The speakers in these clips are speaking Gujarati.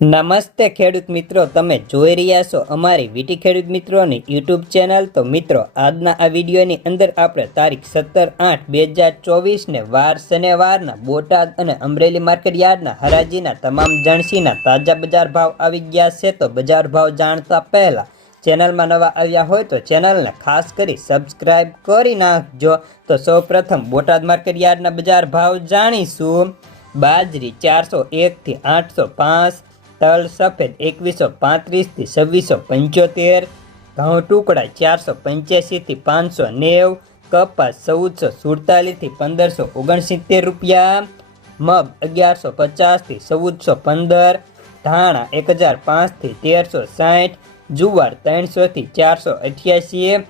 નમસ્તે ખેડૂત મિત્રો, તમે જોઈ રહ્યા છો અમારી વીટી ખેડૂત મિત્રોની યુટ્યુબ ચેનલ। તો મિત્રો, આજના આ વિડીયોની અંદર આપણે તારીખ 17/8/2024 વાર શનિવારના બોટાદ અને અમરેલી માર્કેટ યાર્ડના હરાજીના તમામ જણસીના તાજા બજાર ભાવ આવી ગયા છે। તો બજાર ભાવ જાણતા પહેલા ચેનલમાં નવા આવ્યા હોય તો ચેનલને ખાસ કરી સબસ્ક્રાઇબ કરી નાખજો। તો સૌપ્રથમ બોટાદ માર્કેટ યાર્ડના બજાર ભાવ જાણીશું। બાજરી 401 થી 805, તલ સફેદ 2135 થી 2675, ઘઉં ટુકડા 485 થી 590, કપાસ 1447 થી 1569 રૂપિયા, મગ 1150 થી 1415, ધાણા 1005 થી 1360, જુવાર 300 થી 488,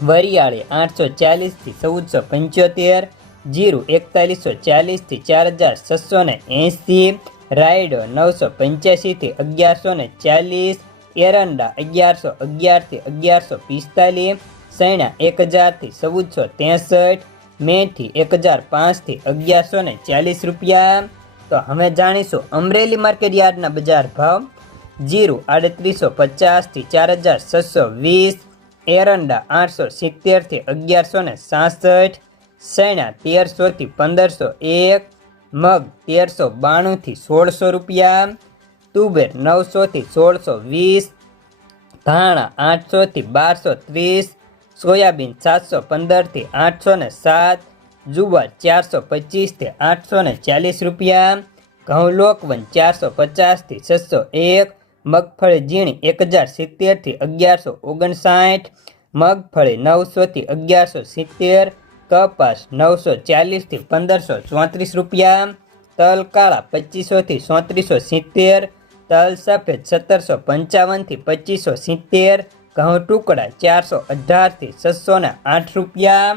વરિયાળી 840 થી 1475, जीरु 4140 થી 4680, रायडो 985 થી 1140, एरंडा 1111 થી 1145, सैणा 1000 થી 1463, मेथी 1005 થી 1140 રૂપિયા। તો હવે જાણીશું અમરેલી માર્કેટ યાર્ડના બજાર ભાવ। जीरु 3850 થી 4620, एरंडा 870 થી 1166, सैणा 1300 થી 1501, मग 1392 થી 1600 રૂપિયા, तुबेर 900 થી 1620, धाणा 800 થી 1230, सोयाबीन 715 થી 807, जुवार 425 થી 840 રૂપિયા, घऊं लोकवन 450 થી 601, मगफળી ઝીણી 1070 થી 1159, मगफળી 900 થી 1170, कपास 940 થી 1534 રૂપિયા, तल काळा 2500 થી 3770, तल सफेद 1755 થી 2570, ઘઉં ટુકડા 418 થી 608 રૂપિયા।